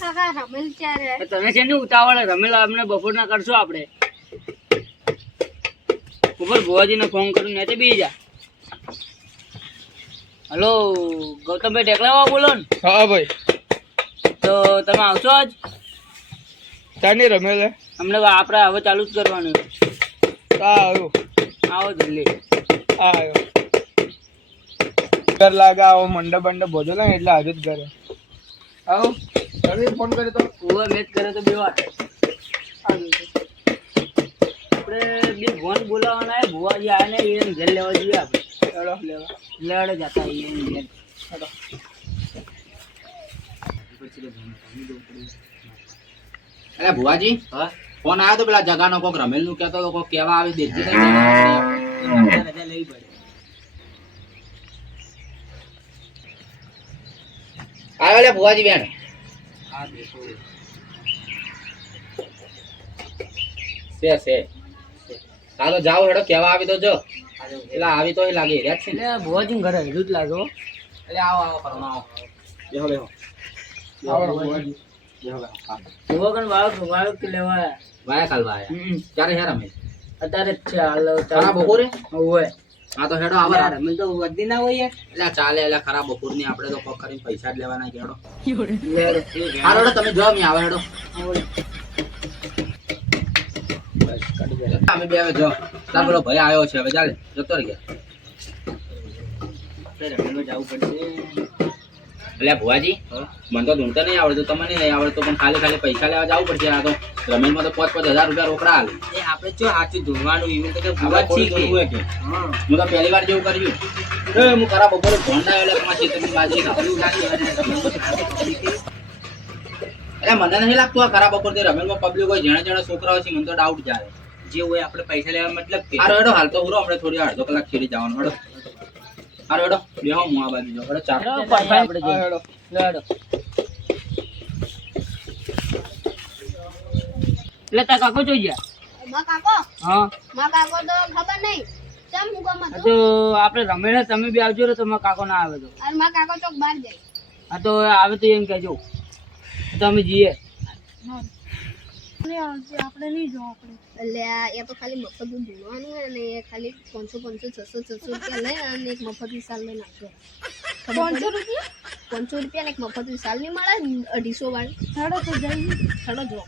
કાકા રમેલ ત્યારે. તમે છે ને ઉતાવળ રમેલા અમને બપોરના કરશો આપણે. ઉપર ભુવાજીને ફોન કરું ને તે બી જા હલો ગૌતમભાઈ ટેકલાવા બોલો ને. હા ભાઈ. તો તમે આવશો આજ? તાની રમેલે અમને આપણે હવે ચાલુ જ કરવાનું હા આવ્યો આવો જલ્દી. હા આવ્યો ઘર લાગે આવો મંડપ મંડપ બધો ને એટલે આજે જ ઘરે. આવો. તમે ફોન કર્યો તો? ભુવા મેચ કરે તો બે વાત આપણે બે બોલાવવાના હે ભુવાજી આવે ને એને ઘેર લેવા જોઈએ આપણે. ચાલો લેવા. લેવાડે જતા એને ઘેર. ચાલો અરે ભુવાજી હા? ફોન આવ્યો તો પેલા જગાનો કોક રમેલનું કેતો તો કોક કેવા આવી દેખી રજા લેવી પડે આવ્યો લે ભુવાજી બેન. છે છે. તારો જાવ હેડો કેવા આવી તો જો. એટલે આવી તો એ લાગે રહ્યા છે ને? એટલે ભુવાજી ઘરે હેડું જ લાગો એટલે આવો આવો પરમા આવો. બેહો બેહો હા. હે અત્યારે હા તો હેડો આવો રમે તો વધી ના હોય એટલે ચાલે એટલે ખરા બપોરની આપણે તો કોક કરીને પૈસા જ લેવાના છે હેડો. હારો હેડો તમે જો મી આવે હેડો. અમે બે જો તાર પેલો ભાઈ આવ્યો છે હવે ચાલે. જતો રહી ગયા. જવું પડશે. એટલે ભુવાજી મને તો ધૂણતા નહીં આવડતું તમને નહીં આવડતું પણ ખાલી ખાલી પૈસા લેવા જવું પડશે આ તો. રમેશમાં તો પાંચ પાંચ હજાર રૂપિયા રોકડા હાલ એ આપણે જો સાચું ઢૂંઢવાનું એવું તો ભુવા કે. હે. તો પહેલી વાર જેવું કર્યું. એ હું ખરા બપોરે ફોન ના આવ્યો એટલે ખેતરની બાજરી. અરે મને નહીં લાગતું આ ખરા બપોર રમેશમાં પબ્લિક હોય જેણે જેણે છોકરાઓ છે મને તો ડાઉટ જાય. જે હોય આપણે પૈસા લેવા મતલબ હાલ તો હું આપણે થોડી અડધો કલાક ખેડી જવાનું હેડો. બેહો હું આ બાજુ ચા. આપણે જઈએ. એટલે તાર કાકો જોઈ ગયા? માં કાકો? હા. માં કાકો તો ખબર નહીં ચમ હું ગમ તો આપણે રમેલા તમે બી આવજો ને તો કાકો ના આવે તો. અને માં કાકો ચોક બહાર જાય. આ તો આવે તો એમ કહેજો. તો અમે જઈએ. આપણે નહીં જો આપણે. એટલે એ તો ખાલી મફતનું ધોવાનું હોય અને એ ખાલી પાંચસો પાંચસો છસો છસો રૂપિયા લઈ અને એક મફત વિશાલ લઈને આપે પાંચસો રૂપિયા? પાંચસો રૂપિયા ને એક મફત વિશાલ નહીં મળે અઢીસો વાળી. હેડો તો જઈ હેડો જો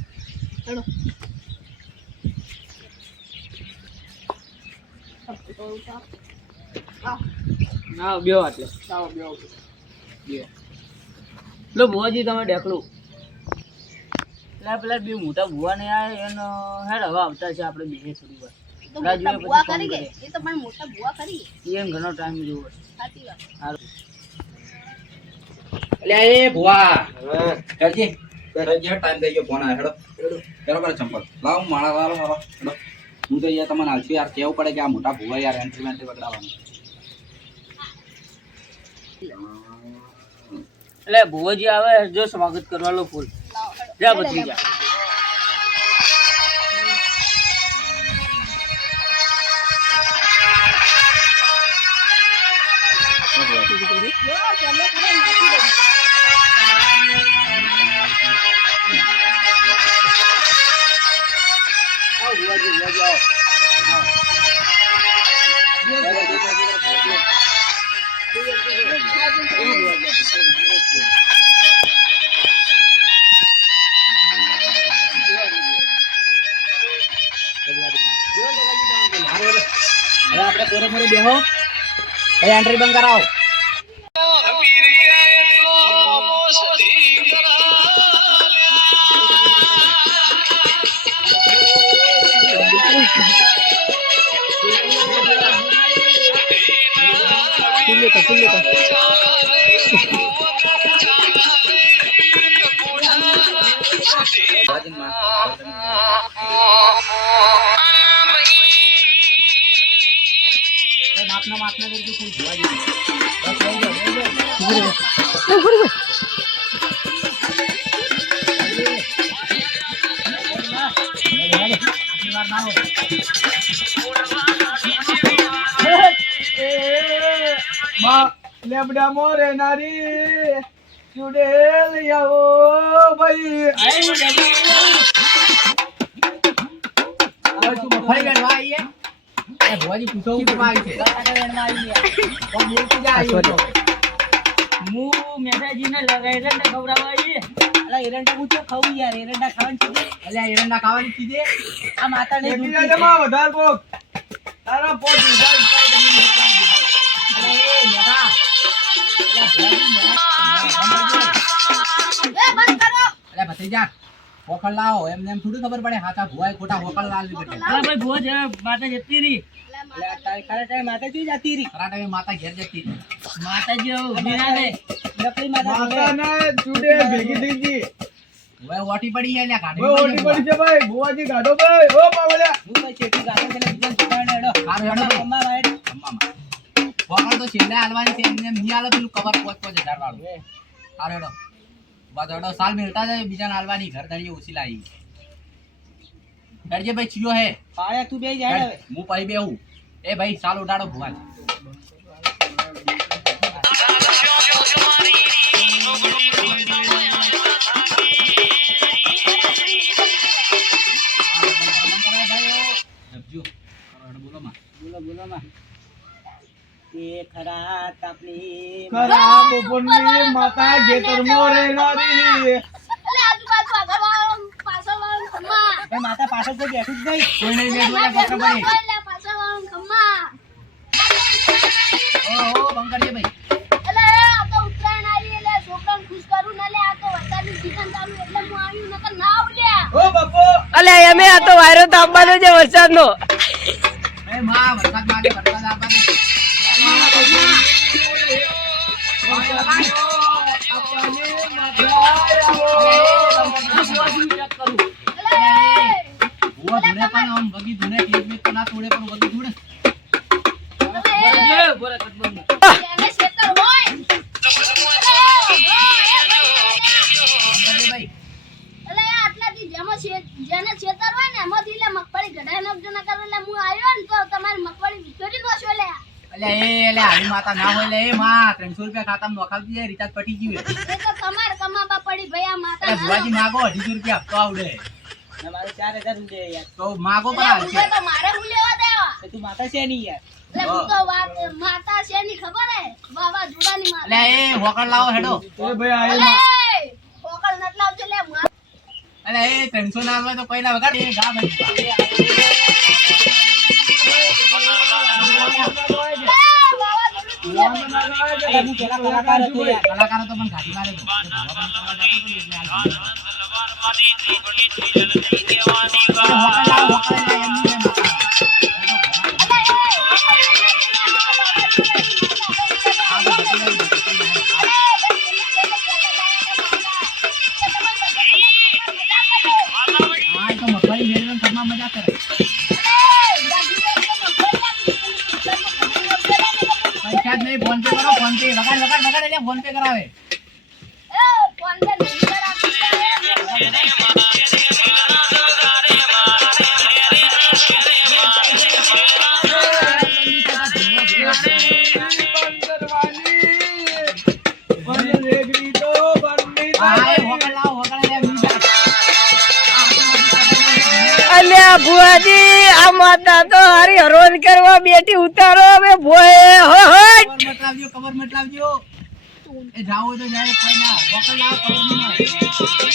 આવ. હા બેહો આટલે બેહો. લો ભુવાજી તમે ડેકલું એટલે પેલા બે મોટા ભુવા ને આ એનો હેડ હવે આવતા છે આપણે બે થોડી વાર. હું તો યાર તમને હાલશું યાર કેવું પડે કે આ મોટા ભુવા યાર એન્ટ્રી વેન્ટ્રી પકડાવવાનું. એટલે ભુવાજી આવે જો સ્વાગત કરવા લો ફૂલ જા બધી જા. બેહો. એન્ટ્રી બંધ કરાવો. લેબડા મોરે નારી ચૂડેલ આવો ભાઈ ભુવાજી પૂછો? આવી છે હું મેસાજીને લગાઈ ને ખવડાવવા આવીએ અલા એરંડા હું તો ખાવું યાર એરંડા ખાવાની છે અલ્યા એરંડા ખાવાની કીધે? આ માતાને એકબીજા દૂધ પીધે. જમા વધાર કોક. તારા પોત ઉધાર ઉધાર તમે અરે એ મેઠા. અલ્યા ભુવાજી, મેઠા. એ બંધ કરો અલ્યા ભત્રીજા, હોકળ લાવો એમને એમ થોડી ખબર પડે હાથા ભુવાય ખોટા હોકળ લાવી બેઠે. અલા ભાઈ ભુવા જે માતા જતી રી અલા તારે ખરા ટાઈમ માતા જી જતી રી ખરા ટાઈમે માતા ઘેર જતી રી માતાજી હવે ઊભી ના. રહે નકલી માતા. માતાને જુડે ભેગી થઈ ગઈ. ભુવાએ ઓટી પડી છે અલ્યા બહુ ઓટી પડી છે ભાઈ. ભુવાજી ગાડો ભાઈ. ઓ પાવલ્યા હું ભાઈ છેટી ગાડો છે બીજા બીજાને એડો. હારું અમ્મા મમ્મા અમ્મા માં હોકળ તો છેલ્લે હાલવાની છે એમને એમ નહીં પેલું કવર પોચ પોચ હજાર વાળું હારું હેડો. બસ હેડો, સાલ મેળતા જાય બીજા નાલવાની ઘર ધણી ઓછી લાવી ડરજે ભાઈ ચિયો હે. પાળે તું બે જાય હવે હું પાઈ બેહું. એ ભાઈ સાલ ઉડાડો ભુવાન બોલો તે ખરા તાપની ખરા બપોરની માતા ખેતરમાં રહેનારી અલે આજુબાજુ આગળ વાળો પાછળ વાળો ખમ્મા. ભાઈ માતા પાછળ તો બેઠું જ નહીં. કોઈ નહીં બેઠું ના એટલે પકડ બેઠું પડી. હોય એટલે પાછળ વાળો ખમ્મા. ઓહો, બંકરજી ભાઈ. અલે આ તો ઉત્તરાયણ આવી એટલે છોકરાને ખુશ કરું ને લે આ તો વરસાદની season ચાલુ એટલે હું આવ્યું નકર ના આવલ્યા ઓ બાપો. અલ્યા એમે આ તો વાયરો તાપવાનો છે વરસાદનો. કટબંધ એને ખેતર હોય. બંકરજી ભાઈ, અલે આટલાથી જેમાં છે જેને ખેતર હોય ને એમાંથી લે મગફળી કઢાઈ નાખજો એટલે હું આવ્યો ને તો તમારી મગફળી વિચોરી દોશો લે. અલ્યા એ અલ્યા આવી માતા ના હોય લે એ માં, 300 રૂપિયા ખાતામાં નોખાવી દીધે, રિચાર્જ પટી ગયું. એ. તો તમારે કમાવા પડી ભાઈ આ માતા ભુવાજી માગો, અઢીસો રૂપિયા આપતો આવડે. મારે ચાર હજાર રૂપિયા યાર તો માગો પણ હાલશે. તો મારે હું લેવા દેવા તું માતા છે નહીં યાર એટલે હું તો વાત માતા છે ની ખબર હે બાબા જુડાની માતા અલ્યા એ હોકળ લાવો હેડો. એ ભાઈ અલે આયે નટ લાવજો લે મા- એ 300 ના હોય તો કોઈ વગાડ. એ ગા ભાઈ. કલાકાર હતો યાર કલાકારો તો પણ ઘાટી મારે છે. ભૂવા પણ ભુવાજી આ માતા તો હારી હરોન કરવા બેઠી ઉતારો અમે ભોય હો હટ. Cover મટલાવજો, cover મટલાવજો. એ જાવ તો જાય, કોઈ ના. લાવો, કવર.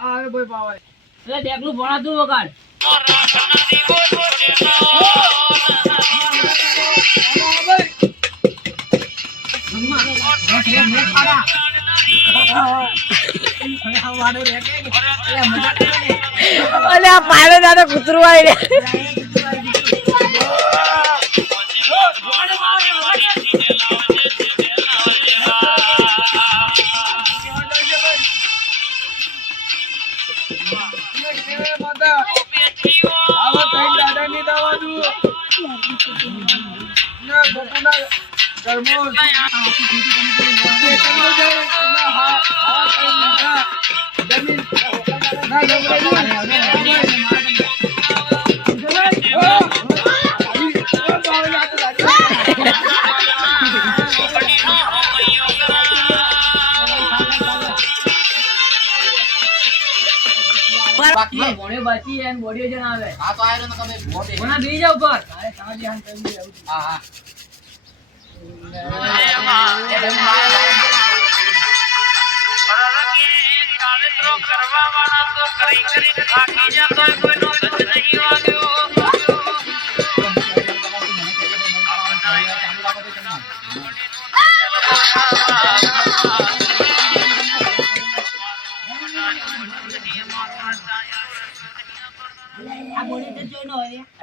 આવે, આવે, આવે. એટલે ડેકલું ભણાતું વગાડ પાડા. આ ને. પાડો દાદા કૂતરું આવી જમીન બાકી મારો બાકી. બોડી બાકી એન બોડી જન આવે હા તો આયરો તમે બોડી ઓના બી જાવ પર અરે સમજી હાલ કરી હા હા. કરવું છે આવું. હા હા આ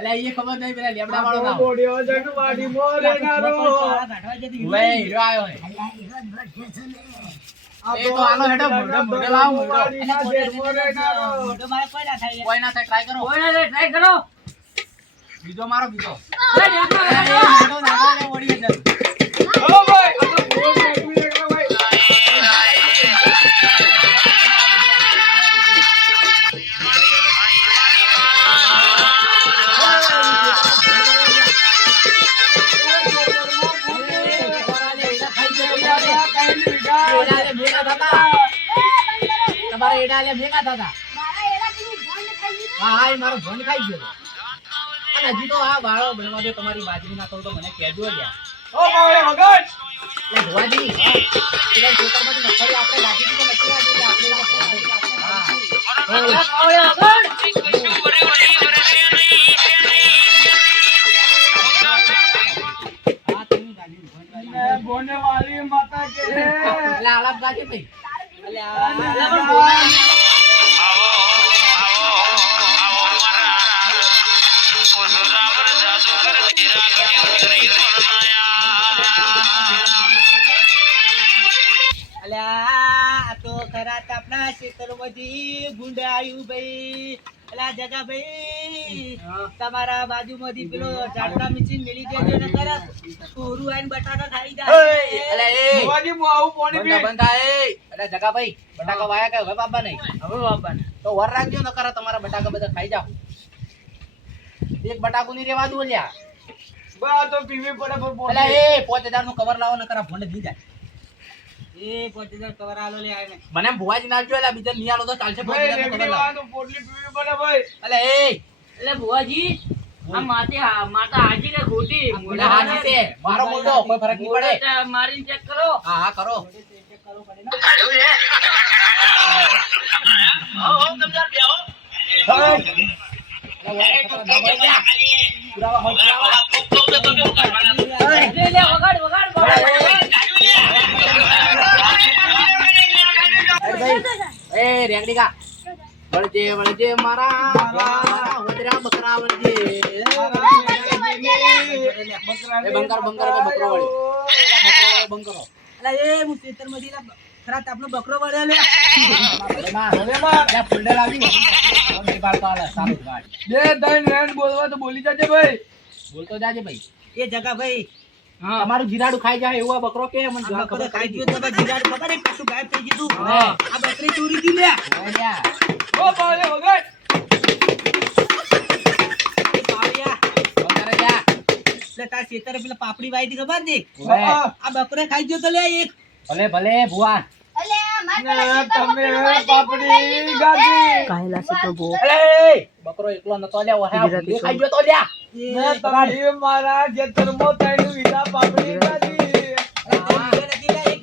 હોય એ ખબર નહીં પેલા લેબડા વાળો ના બોડિયો જગવાડી મોરે નારો કાઢવા હીરો આયો હે એ તો આનો હેડો મોઢો મોઢો લાવ. મોઢો જગવાડીના ઘેર મોરે નારો મોઢો મારે કોઈ ના થાય કોઈ ના થાય ટ્રાય કરો. કોઈ ના ટ્રાય કરો. બીજો મારો બીજો. ઓડી એડાલે ભેગા હા હા એ મારો ફોન ખાઈ ગયો. અને હજી તો આ વાળો બનવા દે તમારી બાજરી ના તો મને કહેજો લ્યા ઓ બાવળે મગજ! એટલે ભવાજી પેલા ખેતરમાંથી મગફળી આપણે લાગી દીધો તો નથી લાગી આપણે હા. ને બોને વાળી. માતા કે એટલે આલાપ ભાઈ. અલ્યા ખરા તાપના ક્ષેત્રમાંથી બધી ગુંડાયું ભાઈ. એલા જગા ભાઈ તમારા બાજુમાંથી પેલો ઝાડકા મિચીન મેલી દેજો ને ખરા. ચોરું આઈને બટાટા ખાઈ એટલે એલે એ. ભુવાજી મો આવું પાણી બંધા પી બંધા એ. એટલે જગા ભાઈ બટાકા વાયા કે હવે બાબા નહીં. હવે બાપાને તો વર રાખજો ન કરે તમારા બટાકા બધા ખાઈ જાઓ. એક બટાકો ની રેવા દો લ્યા બા તો પીવી પડે પર પાણી. એ પાંચ હજારનું કવર લાવો ન કરા ફોન દી જાય. મને ભુવાજી નાખજો એટલે બીજા નહીં આલો તો ચાલશે નું પોટલી પીવી પડે ભાઈ. એટલે એ. એટલે બુઆજી આ માતે માતા હાજી કે ખોટી એટલે હાજી છે. મારો મુદ્દો કોઈ ફરક નહીં પડે. મારીને ચેક કરો. હા હા કરો. પુરાવા હોય પુરાવા. લે, લે, વગાડ વગાડ વગાડ. એ રેંગડી કા વળજે વળજે મારા મારા હોદરા બકરા વળજે. એ બંકર બંકર બકરો વળે બંકરો અલ્યા એ હું ખેતરમાંથી લા ખરા તાપનો બકરો વળ્યો લે હવે માં હવે ફૂલડે લાવી હવે બાળ પાલે સારું જ ગાડી બે ત્રણ રેન બોલવા તો બોલી જજે ભાઈ. બોલતો જાજે ભાઈ. એ જગા ભાઈ. હા. તમારું જીરાડું ખાઈ જાય એવો બકરો કે મને બકરો ખાઈ ગયો તો જીરાડ ખબર કશું ગાયબ. આ બકરી ચોરી થી લે. ઓ બાવળે વગર તાર ખેતરે પેલા પાપડી વાઈ હતી ખબર ને આ બકરે ખાઈ ગયો તો લે એક. ભલે ભલે ભુવા ને તમે પાપડી ગાજી. અલે બકરો એકલો નતો લ્યા ઓહે ખાઈ ગયો તો લ્યા. મારા ખેતરમાં વીઘા પાપડી તો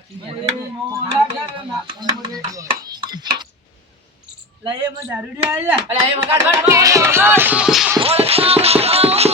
ચી માતા આવે એ